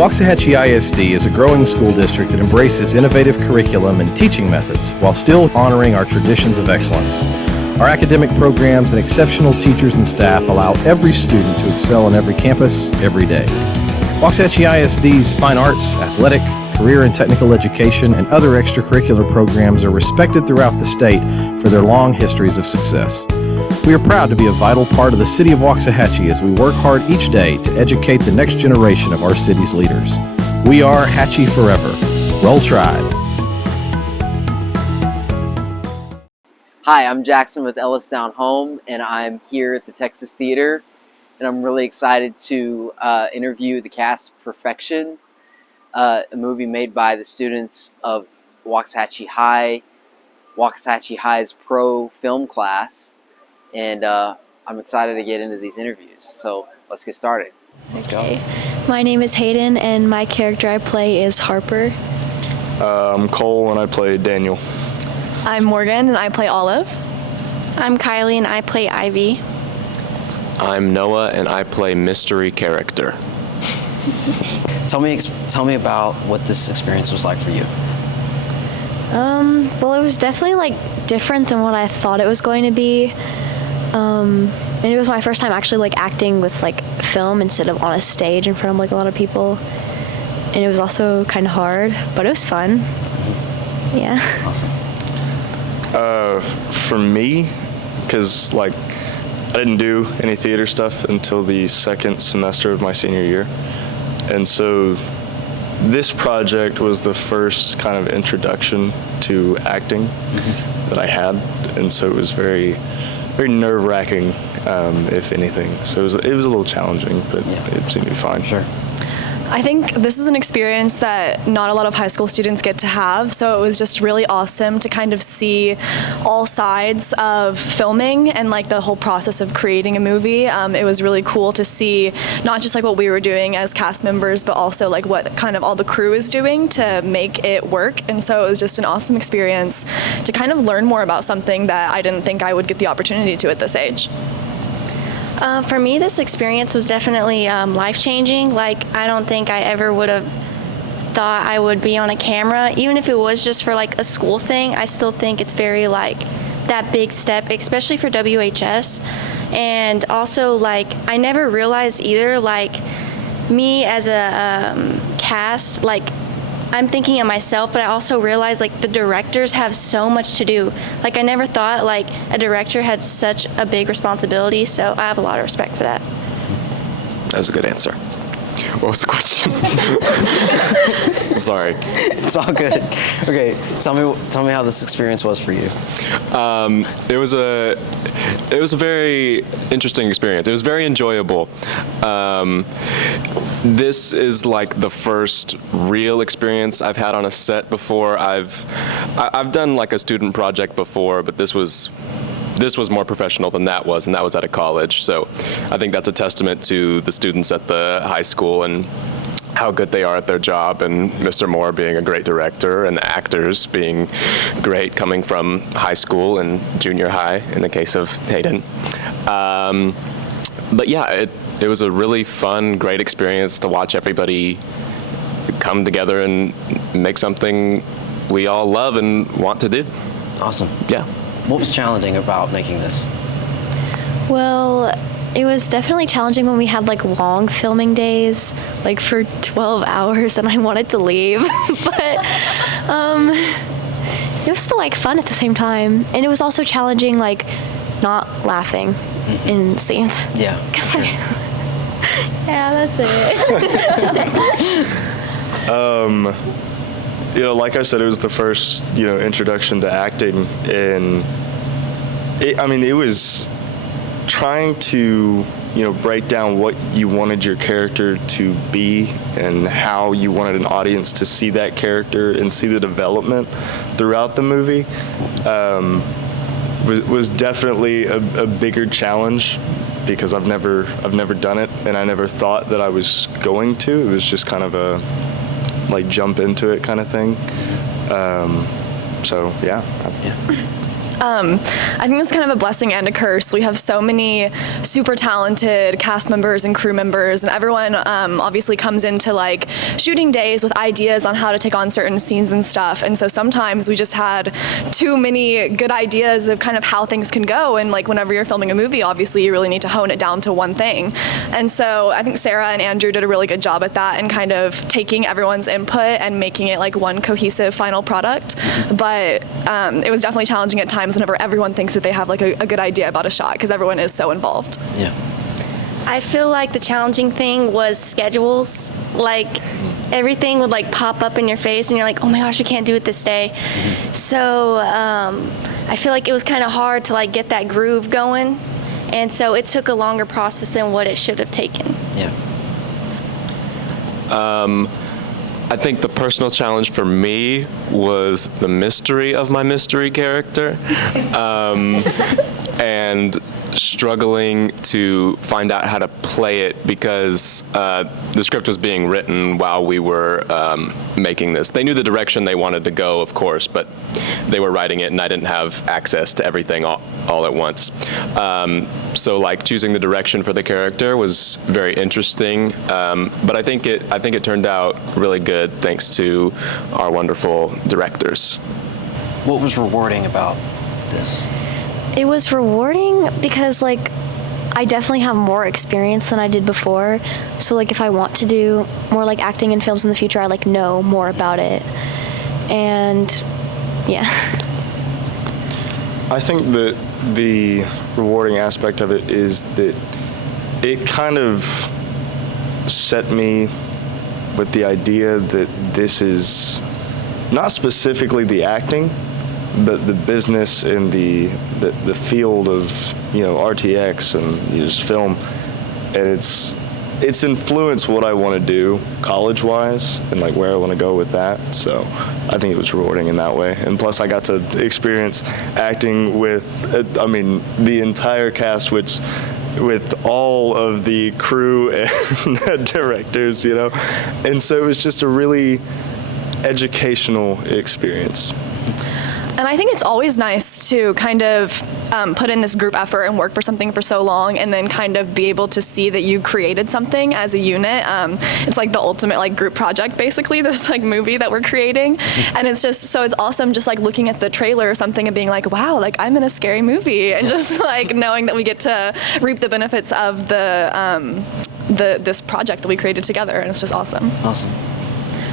Waxahachie ISD is a growing school district that embraces innovative curriculum and teaching methods while still honoring our traditions of excellence. Our academic programs and exceptional teachers and staff allow every student to excel on every campus, every day. Waxahachie ISD's fine arts, athletic, career and technical education, and other extracurricular programs are respected throughout the state for their long histories of success. We are proud to be a vital part of the city of Waxahachie as we work hard each day to educate the next generation of our city's leaders. We are Hatchie Forever. Roll Tide. Hi, I'm Jackson with Ellistown Home, and I'm here at the Texas Theater, and I'm really excited to interview the cast of PerFection, a movie made by the students of Waxahachie High, Waxahachie High's pro film class. And I'm excited to get into these interviews, so let's get started. Let's go. My name is Hayden, and my character I play is Harper. I'm Cole, and I play Daniel. I'm Morgan, and I play Olive. I'm Kylie, and I play Ivy. I'm Noah, and I play mystery character. Tell me about what this experience was like for you. Well, it was definitely different than what I thought it was going to be. And it was my first time actually acting with film instead of on a stage in front of a lot of people. And it was also kind of hard, but it was fun. Yeah. Awesome. For me, because I didn't do any theater stuff until the second semester of my senior year. And so this project was the first kind of introduction to acting that I had. And so it was very nerve-wracking, if anything. So it was a little challenging, but it seemed to be fine. Sure. I think this is an experience that not a lot of high school students get to have, so it was just really awesome to kind of see all sides of filming and the whole process of creating a movie. It was really cool to see not just what we were doing as cast members, but also what kind of all the crew is doing to make it work. And so it was just an awesome experience to kind of learn more about something that I didn't think I would get the opportunity to at this age. For me, this experience was definitely life-changing. I don't think I ever would have thought I would be on a camera. Even if it was just for a school thing, I still think it's very that big step, especially for WHS. And also I never realized either me as a cast, I'm thinking of myself, but I also realized the directors have so much to do. I never thought a director had such a big responsibility, so I have a lot of respect for that. That was a good answer. What was the question? I'm sorry. It's all good. Okay, tell me how this experience was for you. It was a very interesting experience. It was very enjoyable. This is the first real experience I've had on a set before. I've done a student project before, but this was more professional than that was, and that was at a college. So I think that's a testament to the students at the high school and how good they are at their job, and Mr. Moore being a great director, and the actors being great coming from high school and junior high in the case of Hayden. But yeah, it was a really fun, great experience to watch everybody come together and make something we all love and want to do. Awesome. Yeah. What was challenging about making this? Well, it was definitely challenging when we had long filming days, for 12 hours, and I wanted to leave. But it was still fun at the same time, and it was also challenging not laughing in scenes. Yeah. Sure. Yeah, that's it. Like I said, it was the first introduction to acting, and it was trying to break down what you wanted your character to be and how you wanted an audience to see that character and see the development throughout the movie. Was definitely a bigger challenge because I've never done it, and I never thought that I was going to. It was just kind of a jump into it kind of thing. So yeah. I think it's kind of a blessing and a curse. We have so many super talented cast members and crew members, and everyone obviously comes into like shooting days with ideas on how to take on certain scenes and stuff. And so sometimes we just had too many good ideas of kind of how things can go. And like whenever you're filming a movie, obviously you really need to hone it down to one thing. And so I think Sarah and Andrew did a really good job at that and kind of taking everyone's input and making it like one cohesive final product. But it was definitely challenging at times whenever everyone thinks that they have like a good idea about a shot, because everyone is so involved. Yeah. I feel like the challenging thing was schedules. Like everything would like pop up in your face and you're like, oh my gosh, we can't do it this day. So I feel like it was kind of hard to like get that groove going. And so it took a longer process than what it should have taken. Yeah. I think the personal challenge for me was the mystery of my mystery character, and struggling to find out how to play it because the script was being written while we were making this. They knew the direction they wanted to go, of course, but they were writing it and I didn't have access to everything all at once. So like choosing the direction for the character was very interesting, but I think it turned out really good thanks to our wonderful directors. What was rewarding about this? It was rewarding because like I definitely have more experience than I did before. So like if I want to do more like acting in films in the future, I like know more about it. And yeah. I think that the rewarding aspect of it is that it kind of set me with the idea that this is not specifically the acting, but the business and the field of RTX and just film, and it's influenced what I want to do college-wise and like where I want to go with that. So I think it was rewarding in that way. And plus I got to experience acting with, the entire cast, with all of the crew and directors, And so it was just a really educational experience. And I think it's always nice to kind of put in this group effort and work for something for so long and then kind of be able to see that you created something as a unit. It's like the ultimate like group project, basically, this like movie that we're creating. And it's just, so it's awesome just like looking at the trailer or something and being like, wow, like I'm in a scary movie. And just like knowing that we get to reap the benefits of this project that we created together. And it's just awesome. Awesome.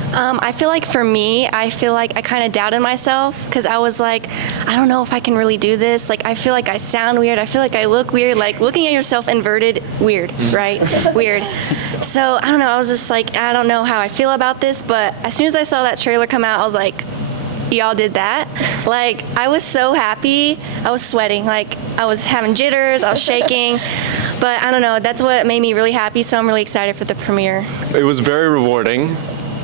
I feel like for me, I kind of doubted myself because I was like, I don't know if I can really do this. Like, I feel like I sound weird. I feel like I look weird. Like, looking at yourself inverted, weird, right? Weird. So, I don't know. I was just like, I don't know how I feel about this. But as soon as I saw that trailer come out, I was like, y'all did that? Like, I was so happy. I was sweating. Like, I was having jitters. I was shaking. But I don't know. That's what made me really happy. So I'm really excited for the premiere. It was very rewarding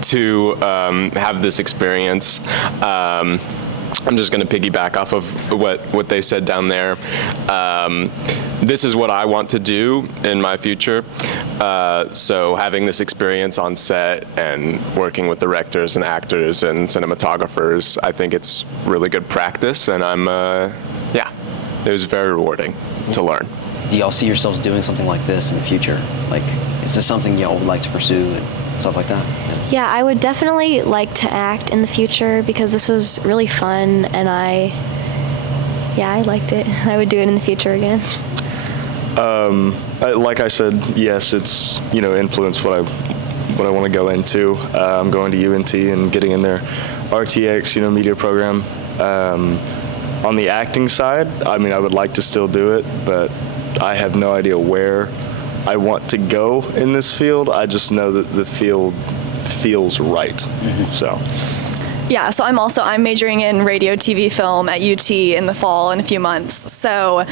to have this experience. I'm just going to piggyback off of what they said down there. This is what I want to do in my future. So having this experience on set and working with directors and actors and cinematographers, I think it's really good practice, and it was very rewarding to learn. Do y'all see yourselves doing something like this in the future? Like, is this something y'all would like to pursue and stuff like that? Yeah, I would definitely like to act in the future because this was really fun and I liked it. I would do it in the future again. Like I said, yes, it's influenced what I want to go into. I'm going to UNT and getting in their RTX media program. On the acting side, I would like to still do it, but I have no idea where I want to go in this field. I just know that the field feels right. Mm-hmm. So. Yeah, so I'm majoring in radio, TV, film at UT in the fall in a few months. So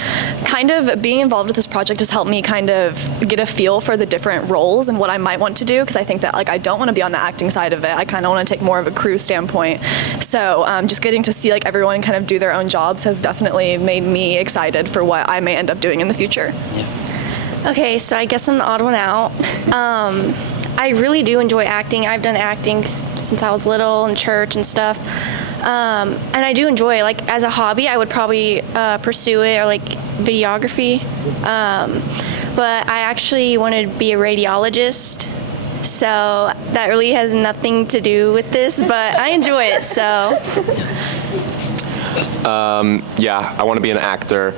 kind of being involved with this project has helped me kind of get a feel for the different roles and what I might want to do, because I think that I don't want to be on the acting side of it. I kind of want to take more of a crew standpoint. So just getting to see everyone kind of do their own jobs has definitely made me excited for what I may end up doing in the future. Yeah. Okay, so I guess I'm the odd one out. I really do enjoy acting. I've done acting since I was little in church and stuff. And I do enjoy it. Like as a hobby, I would probably pursue it, or like videography. But I actually wanted to be a radiologist. So that really has nothing to do with this, but I enjoy it, so. Yeah, I want to be an actor.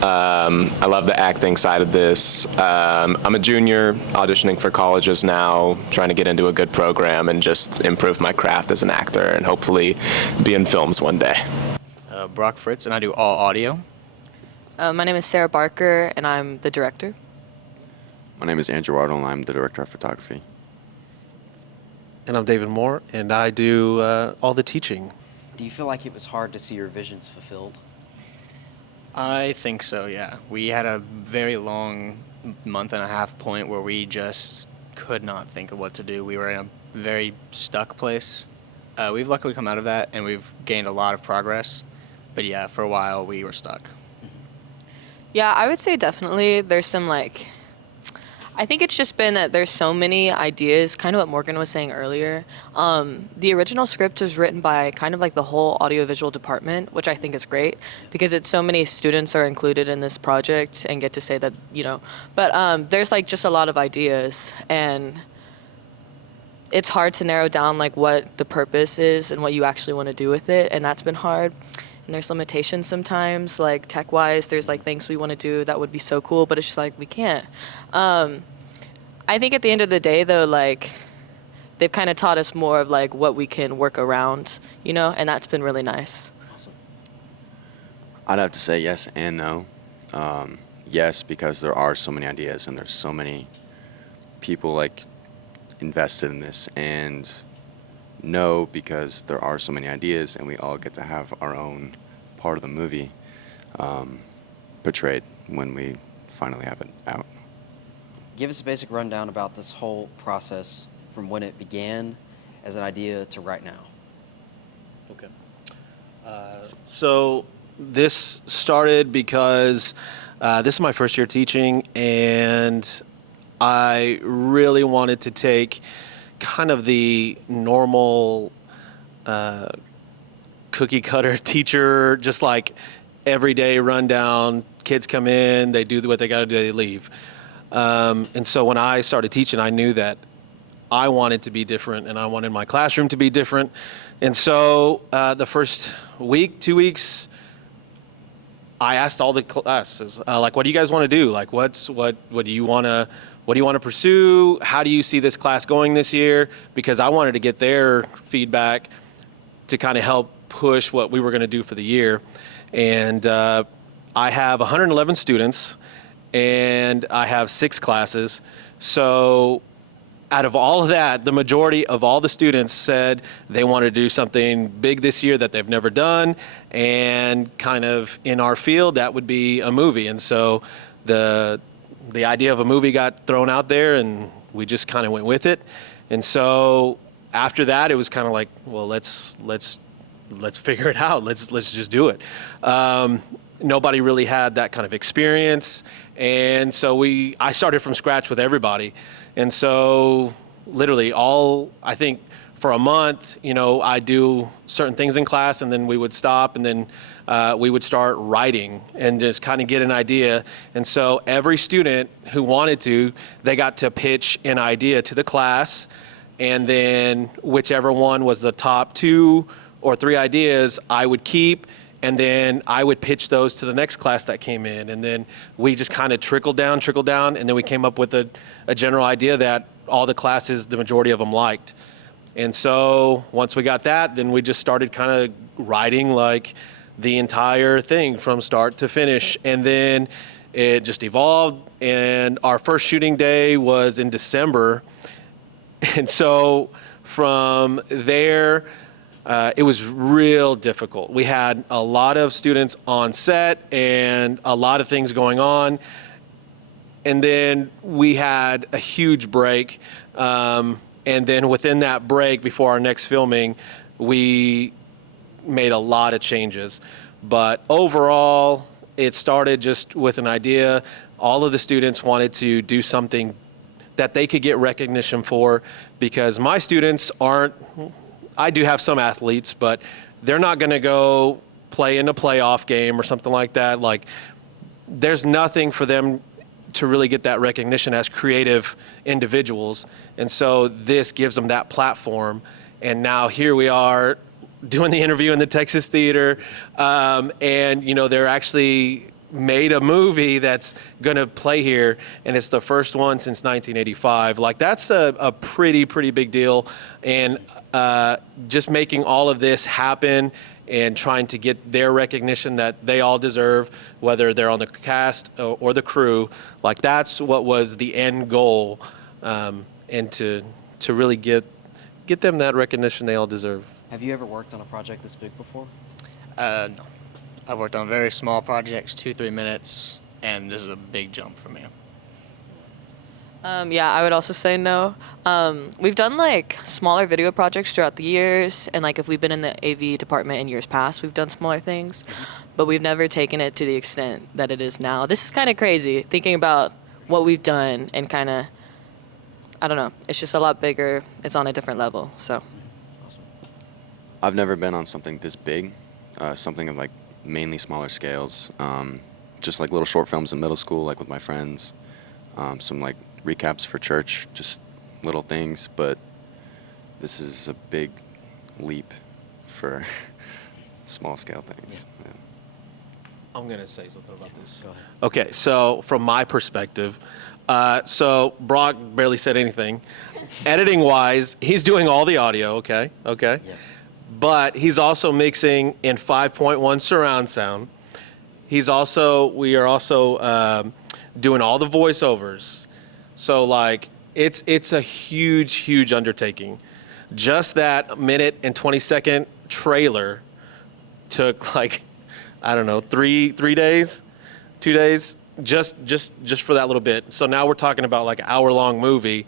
I love the acting side of this. I'm a junior auditioning for colleges now, trying to get into a good program and just improve my craft as an actor and hopefully be in films one day. Brock Fritz, and I do all audio. My name is Sarah Barker, and I'm the director. My name is Andrew Arnold, and I'm the director of photography. And I'm David Moore, and I do all the teaching. Do you feel like it was hard to see your visions fulfilled? I think so, yeah. We had a very long month-and-a-half point where we just could not think of what to do. We were in a very stuck place. We've luckily come out of that, and we've gained a lot of progress. But yeah, for a while, we were stuck. Yeah, I would say definitely there's some I think it's just been that there's so many ideas, kind of what Morgan was saying earlier. The original script was written by kind of like the whole audiovisual department, which I think is great because it's so many students are included in this project and get to say that, but there's like just a lot of ideas and it's hard to narrow down like what the purpose is and what you actually want to do with it. And that's been hard. And there's limitations sometimes, like tech-wise, there's like things we want to do that would be so cool, but it's just like we can't. I think at the end of the day, though, like they've kind of taught us more of like what we can work around, and that's been really nice. Awesome. I'd have to say yes and no. Yes, because there are so many ideas and there's so many people like invested in this, and no, because there are so many ideas and we all get to have our own part of the movie portrayed when we finally have it out. Give us a basic rundown about this whole process from when it began as an idea to right now. Okay. So this started because this is my first year teaching, and I really wanted to take kind of the normal cookie cutter teacher, just like everyday rundown. Kids come in, they do what they got to do, they leave. And so when I started teaching, I knew that I wanted to be different and I wanted my classroom to be different. And so the first week, 2 weeks, I asked all the classes, like, what do you guys want to do? Like, what do you want to pursue? How do you see this class going this year? Because I wanted to get their feedback to kind of help push what we were going to do for the year. And I have 111 students, and I have 6 classes. So out of all of that, the majority of all the students said they want to do something big this year that they've never done, and kind of in our field, that would be a movie. And so the idea of a movie got thrown out there, and we just kind of went with it. And so after that, it was kind of like, well, let's figure it out. Let's just do it. Nobody really had that kind of experience, and so I started from scratch with everybody. And so literally I think for a month, I do certain things in class, and then we would stop, and then we would start writing and just kind of get an idea. And so every student who wanted to, they got to pitch an idea to the class, and then whichever one was the top 2 or 3 ideas, I would keep, and then I would pitch those to the next class that came in. And then we just kind of trickled down, and then we came up with a general idea that all the classes, the majority of them liked. And so once we got that, then we just started kind of writing like the entire thing from start to finish. And then it just evolved, and our first shooting day was in December. And so from there, it was real difficult. We had a lot of students on set and a lot of things going on. And then we had a huge break. And then within that break, before our next filming, we made a lot of changes. But overall, it started just with an idea. All of the students wanted to do something that they could get recognition for, because my students I do have some athletes, but they're not going to go play in a playoff game or something like that. Like, there's nothing for them to really get that recognition as creative individuals. And so this gives them that platform. And now here we are doing the interview in the Texas Theater. And, you know, they're actually made a movie that's going to play here. And it's the first one since 1985. Like, that's a pretty big deal. And just making all of this happen and trying to get their recognition that they all deserve, whether they're on the cast or the crew, like, that's what was the end goal, and to really get them that recognition they all deserve. Have you ever worked on a project this big before? No. I've worked on very small projects, 2-3 minutes, and this is a big jump for me. Yeah, I would also say no. We've done like smaller video projects throughout the years, and like if we've been in the AV department in years past, we've done smaller things, but we've never taken it to the extent that it is now. This is kind of crazy thinking about what we've done, and kind of, I don't know, it's just a lot bigger. It's on a different level. So I've never been on something this big, something of like mainly smaller scales, just like little short films in middle school, like with my friends, some like recaps for church, just little things, but this is a big leap for small scale things. Yeah. I'm going to say something about this. Go ahead. Okay, so from my perspective, so Brock barely said anything. Editing wise, he's doing all the audio, okay? Yeah. But he's also mixing in 5.1 surround sound. We are also doing all the voiceovers. So like, it's a huge undertaking. Just that minute and 20-second trailer took like, I don't know, 3 days, 2 days, just for that little bit. So now we're talking about like an hour-long movie.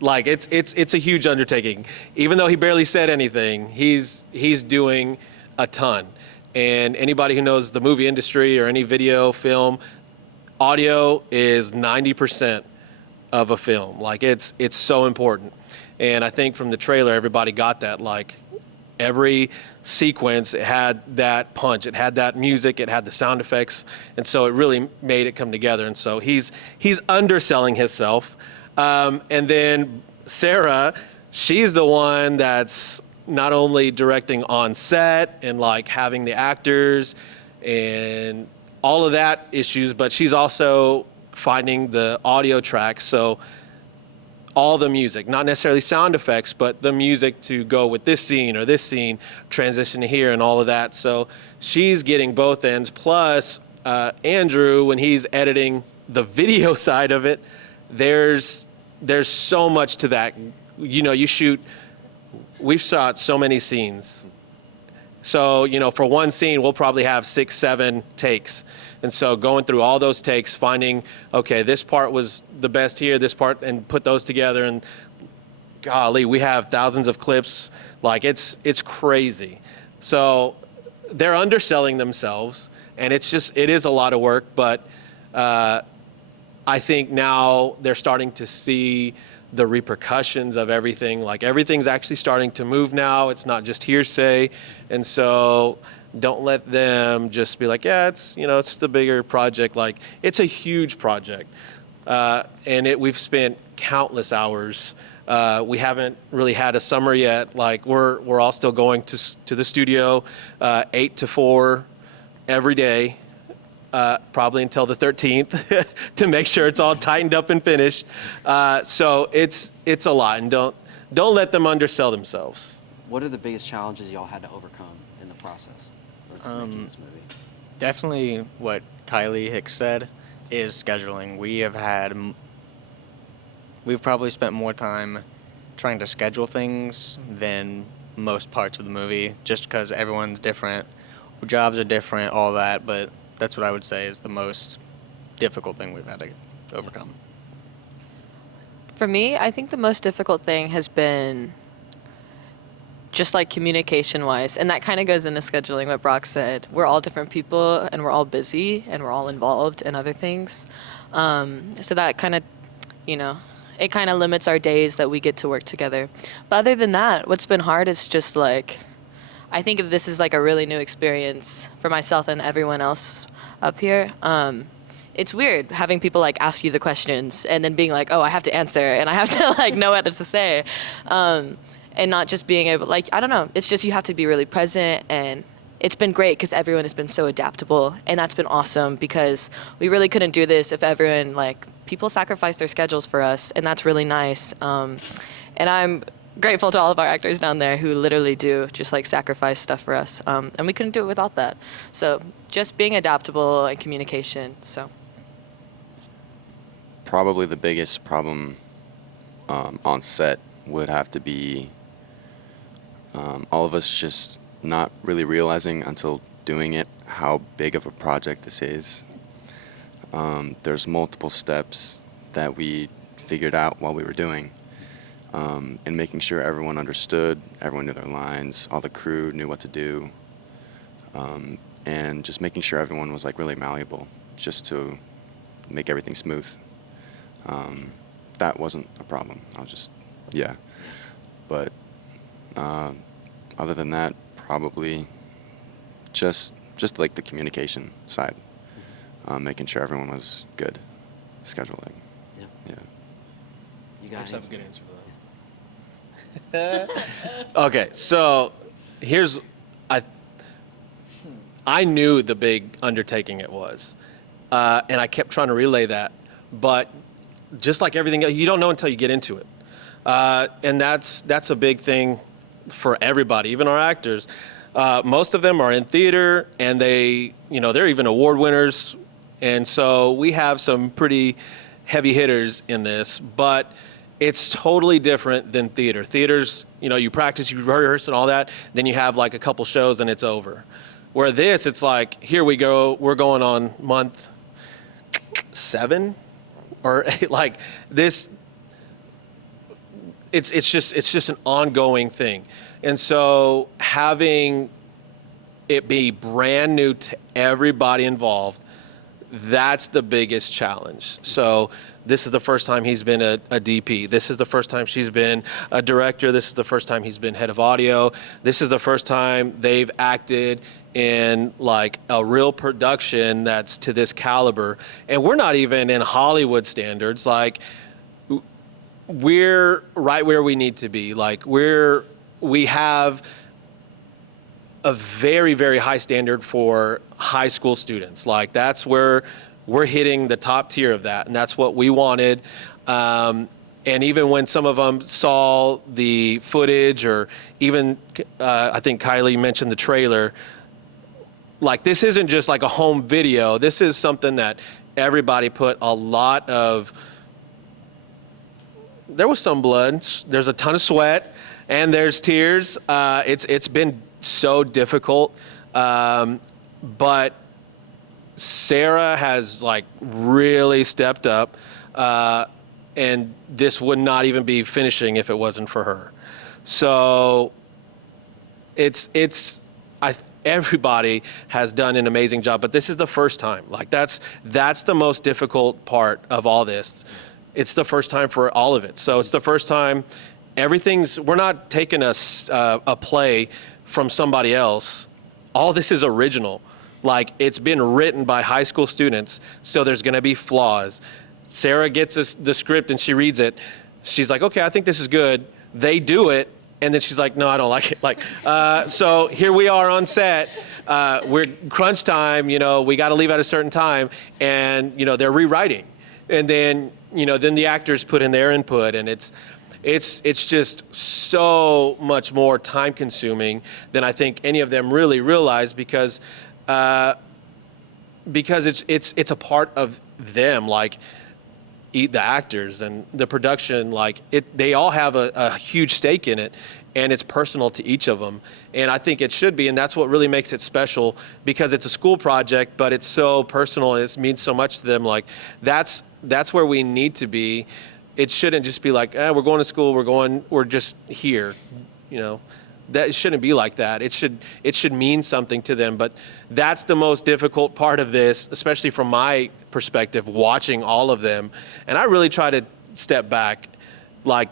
Like, it's a huge undertaking. Even though he barely said anything, he's doing a ton. And anybody who knows the movie industry or any video, film, audio is 90% of a film. Like, it's so important. And I think from the trailer, everybody got that. Like, every sequence, it had that punch, it had that music, it had the sound effects, and so it really made it come together. And so he's underselling himself. And then Sarah, she's the one that's not only directing on set and like having the actors and all of that issues, but she's also finding the audio tracks. So all the music, not necessarily sound effects, but the music to go with this scene or this scene, transition to here and all of that. So she's getting both ends. Plus, Andrew, when he's editing the video side of it, there's so much to that. You know, we've shot so many scenes. So, you know, for one scene, we'll probably have 6-7 takes. And so going through all those takes, finding, okay, this part was the best here, this part, and put those together. And golly, we have thousands of clips. Like, it's crazy. So they're underselling themselves, and it is a lot of work, but I think now they're starting to see the repercussions of everything. Like, everything's actually starting to move now. It's not just hearsay. And so don't let them just be like, yeah, it's the bigger project. Like, it's a huge project. And we've spent countless hours. We haven't really had a summer yet. Like, we're all still going to the studio 8 to 4 every day. Probably until the 13th to make sure it's all tightened up and finished. So it's a lot, and don't let them undersell themselves. What are the biggest challenges y'all had to overcome in the process of making this movie? Definitely what Kylie Hicks said is scheduling. We've probably spent more time trying to schedule things than most parts of the movie, just because everyone's different, jobs are different, all that, but that's what I would say is the most difficult thing we've had to overcome. For me, I think the most difficult thing has been just like communication-wise, and that kind of goes into scheduling what Brock said. We're all different people, and we're all busy, and we're all involved in other things. So that kind of, it kind of limits our days that we get to work together. But other than that, what's been hard is just like, I think this is like a really new experience for myself and everyone else up here. It's weird having people like ask you the questions and then being like, oh, I have to answer and I have to like know what to say. And not just being able, like, I don't know, it's just you have to be really present, and it's been great because everyone has been so adaptable, and that's been awesome because we really couldn't do this if everyone, like, people sacrifice their schedules for us, and that's really nice. And I'm grateful to all of our actors down there who literally do just like sacrifice stuff for us, and we couldn't do it without that. So just being adaptable and communication. So Probably the biggest problem on set would have to be all of us just not really realizing until doing it how big of a project this is. There's multiple steps that we figured out while we were doing, and making sure everyone understood, everyone knew their lines, all the crew knew what to do, and just making sure everyone was like really malleable just to make everything smooth. That wasn't a problem. I was just, yeah. But other than that, probably just like the communication side, making sure everyone was good, scheduling. Yeah. Yeah. You got That's a good answer for that. Okay, so here's, I knew the big undertaking it was, and I kept trying to relay that, but just like everything else, you don't know until you get into it. And that's a big thing for everybody, even our actors. Most of them are in theater, and they're even award winners. And so we have some pretty heavy hitters in this, but it's totally different than theater. Theater's, you practice, you rehearse and all that, then you have like a couple shows and it's over. Where this, it's like, here we go, we're going on month 7, or like this. It's just an ongoing thing. And so having it be brand new to everybody involved, that's the biggest challenge. So this is the first time he's been a DP. This is the first time she's been a director. This is the first time he's been head of audio. This is the first time they've acted in like a real production that's to this caliber. And we're not even in Hollywood standards. Like, we're right where we need to be. Like, we have a very, very high standard for high school students. Like, that's where we're hitting the top tier of that, and that's what we wanted. And even when some of them saw the footage, or even I think Kylie mentioned the trailer, like, this isn't just like a home video. This is something that everybody put a lot of, there was some blood, there's a ton of sweat, and there's tears. It's been so difficult, but Sarah has like really stepped up, and this would not even be finishing if it wasn't for her. So everybody has done an amazing job, but this is the first time. Like, that's the most difficult part of all this. It's the first time for all of it. So it's the first time we're not taking a play from somebody else. All this is original. Like, it's been written by high school students, so there's gonna be flaws. Sarah gets the script and she reads it. She's like, okay, I think this is good. They do it, and then she's like, no, I don't like it. Like, so here we are on set. We're crunch time, we gotta leave at a certain time, and they're rewriting. And then, then the actors put in their input, and it's just so much more time consuming than I think any of them really realize, because it's a part of them, like the actors and the production, like they all have a huge stake in it, and it's personal to each of them. And I think it should be, and that's what really makes it special, because it's a school project, but it's so personal and it means so much to them. Like, that's where we need to be. It shouldn't just be like, we're going to school, we're just here, That it shouldn't be like that. It should mean something to them. But that's the most difficult part of this, especially from my perspective, watching all of them. And I really try to step back. Like,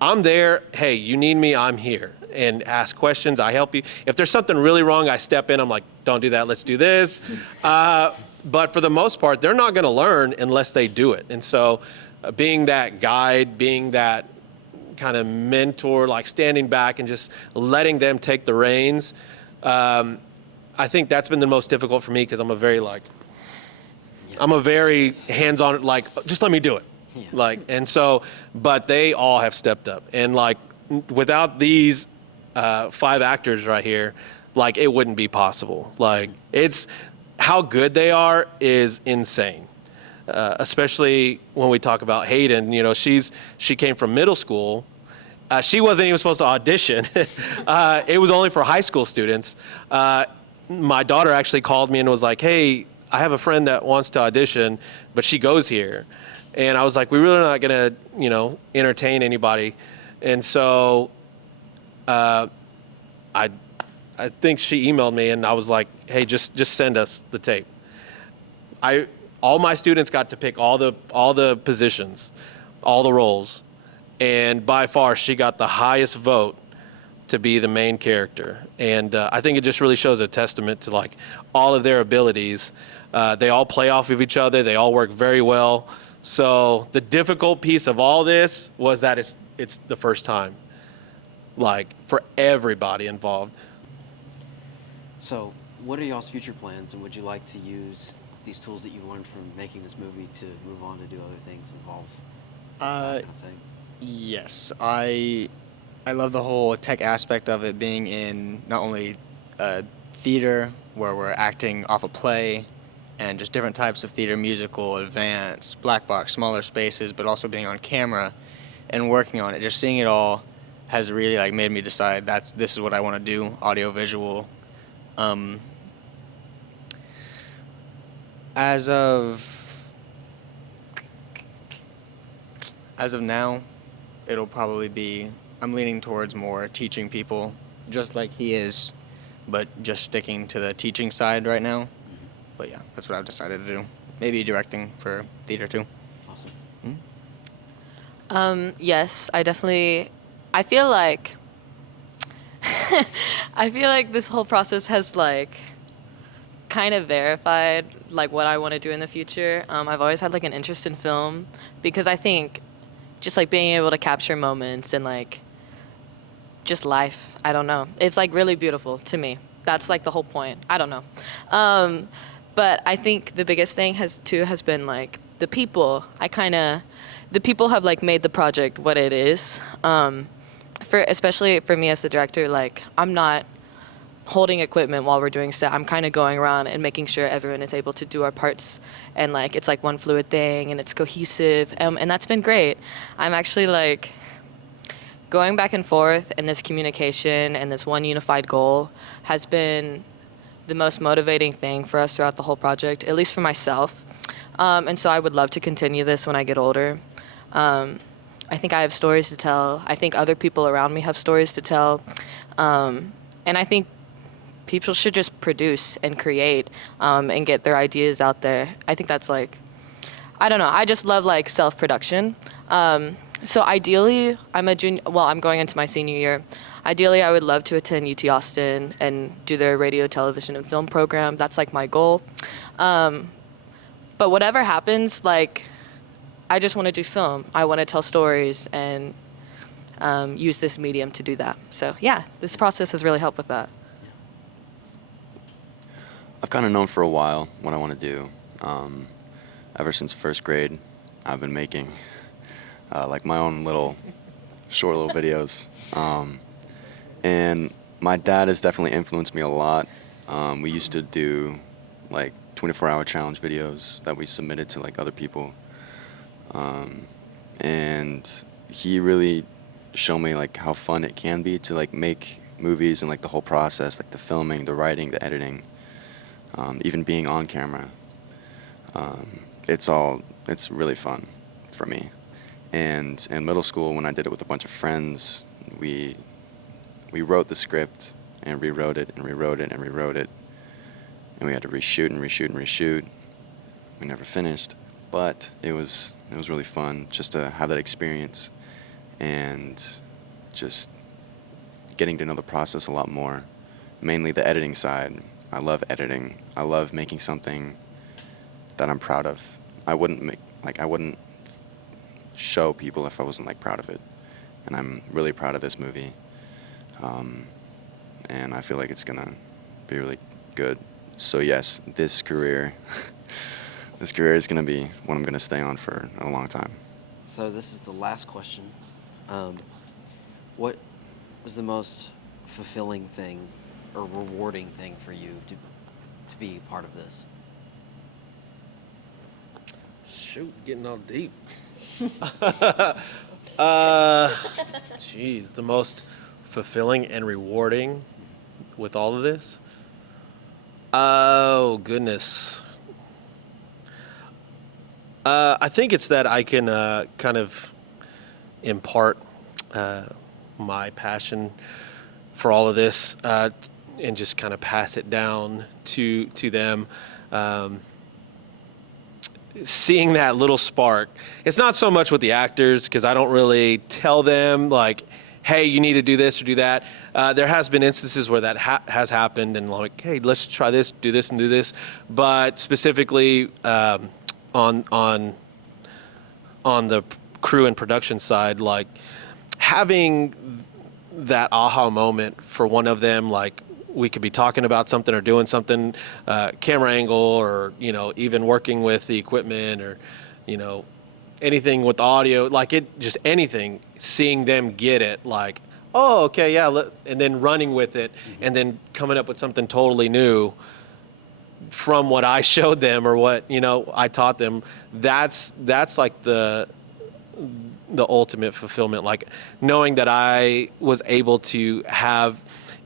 I'm there. Hey, you need me, I'm here. And ask questions, I help you. If there's something really wrong, I step in, I'm like, don't do that, let's do this. But for the most part, they're not gonna learn unless they do it. And so being that guide, being that kind of mentor, like standing back and just letting them take the reins, I think that's been the most difficult for me because I'm a very hands-on, like, just let me do it. Yeah. Like, and so, but they all have stepped up. And like, without these 5 actors right here, like, it wouldn't be possible. Like, it's, how good they are is insane. Especially when we talk about Hayden, you know, she came from middle school. She wasn't even supposed to audition. It was only for high school students. My daughter actually called me and was like, hey, I have a friend that wants to audition, but she goes here. And I was like, we're really not gonna, you know, entertain anybody. And so I think she emailed me and I was like, hey, just send us the tape. All my students got to pick all the positions, all the roles. And by far, she got the highest vote to be the main character. And I think it just really shows a testament to like all of their abilities. They all play off of each other. They all work very well. So the difficult piece of all this was that it's the first time, like, for everybody involved. So what are y'all's future plans, and would you like to use these tools that you learned from making this movie to move on to do other things involved? That kind of thing? Yes, I love the whole tech aspect of it, being in not only theater, where we're acting off a play, and just different types of theater, musical, advanced, black box, smaller spaces, but also being on camera and working on it. Just seeing it all has really like made me decide this is what I want to do, audio visual. As of now, it'll probably be, I'm leaning towards more teaching people, just like he is, but just sticking to the teaching side right now. But yeah, that's what I've decided to do. Maybe directing for theater too. Awesome. Yes, I feel like this whole process has like kind of verified like what I want to do in the future. I've always had like an interest in film because I think just like being able to capture moments and like just life, I don't know. It's like really beautiful to me. That's like the whole point. I don't know. But I think the biggest thing has been like the people. The people have like made the project what it is. Especially for me as the director, like I'm not holding equipment while we're doing set. I'm kind of going around and making sure everyone is able to do our parts, and like it's like one fluid thing and it's cohesive, and that's been great. I'm actually like going back and forth, and this communication and this one unified goal has been the most motivating thing for us throughout the whole project, at least for myself. And so I would love to continue this when I get older. I think I have stories to tell. I think other people around me have stories to tell. And I think people should just produce and create and get their ideas out there. I think that's like, I don't know, I just love like self-production. So ideally, I'm going into my senior year. Ideally, I would love to attend UT Austin and do their radio, television, and film program. That's like my goal. But whatever happens, like, I just want to do film. I want to tell stories and use this medium to do that. So yeah, this process has really helped with that. I've kind of known for a while what I want to do. Ever since first grade, I've been making like my own short little videos. And my dad has definitely influenced me a lot. We used to do like 24-hour challenge videos that we submitted to like other people. And he really showed me like how fun it can be to like make movies and like the whole process, like the filming, the writing, the editing, even being on camera. It's really fun for me. And in middle school, when I did it with a bunch of friends, we wrote the script and rewrote it and rewrote it and rewrote it. And we had to reshoot and reshoot and reshoot. We never finished, but it was really fun just to have that experience and just getting to know the process a lot more, mainly the editing side. I love editing. I love making something that I'm proud of. I wouldn't show people if I wasn't like proud of it. And I'm really proud of this movie. And I feel like it's gonna be really good. So yes, this career is gonna be what I'm gonna stay on for a long time. So this is the last question. What was the most fulfilling thing or rewarding thing for you to be part of this? Shoot, getting all deep. Geez, the most fulfilling and rewarding with all of this? Oh, goodness. I think it's that I can kind of impart my passion for all of this and just kind of pass it down to them. Seeing that little spark. It's not so much with the actors, because I don't really tell them like, hey, you need to do this or do that. There has been instances where that has happened, and like, hey, let's try this, do this, and do this. But specifically on the crew and production side, like having that aha moment for one of them, like we could be talking about something or doing something, camera angle, or even working with the equipment, or anything with audio, like it, just anything, seeing them get it, like, oh, okay, yeah, and then running with it, and then coming up with something totally new from what I showed them or what I taught them. That's like the ultimate fulfillment, like knowing that I was able to have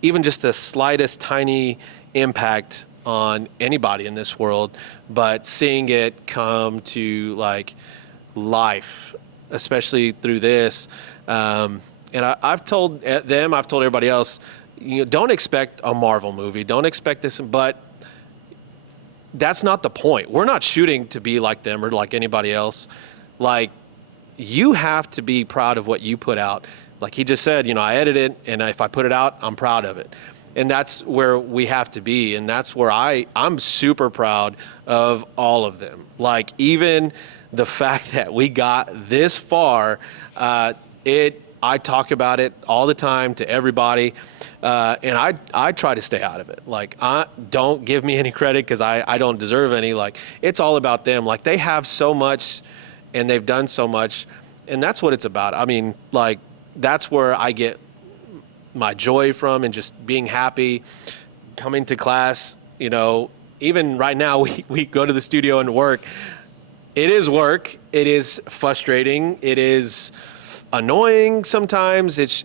even just the slightest tiny impact on anybody in this world, but seeing it come to like life, especially through this. And I've told them, I've told everybody else, don't expect a Marvel movie, don't expect this, but that's not the point. We're not shooting to be like them or like anybody else. Like, you have to be proud of what you put out. Like he just said, I edit it, and if I put it out, I'm proud of it. And that's where we have to be, and that's where I'm super proud of all of them. Like, even the fact that we got this far, I talk about it all the time to everybody, and I try to stay out of it. Like, don't give me any credit, because I don't deserve any. Like, it's all about them. Like, they have so much, and they've done so much, and that's what it's about. I mean, like, that's where I get my joy from, and just being happy, coming to class. Even right now, we go to the studio and work. It is work. It is frustrating. It is annoying sometimes. It's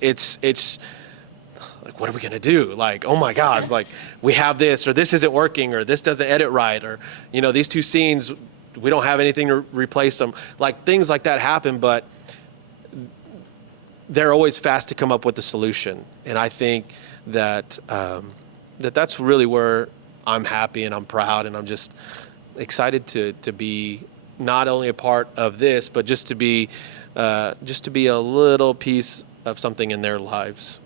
like, what are we gonna do? Like, oh my God, it's like, we have this, or this isn't working, or this doesn't edit right, or these two scenes, we don't have anything to replace them. Like, things like that happen, but they're always fast to come up with a solution. And I think that that's really where I'm happy, and I'm proud, and I'm just excited to be not only a part of this, but just to be a little piece of something in their lives.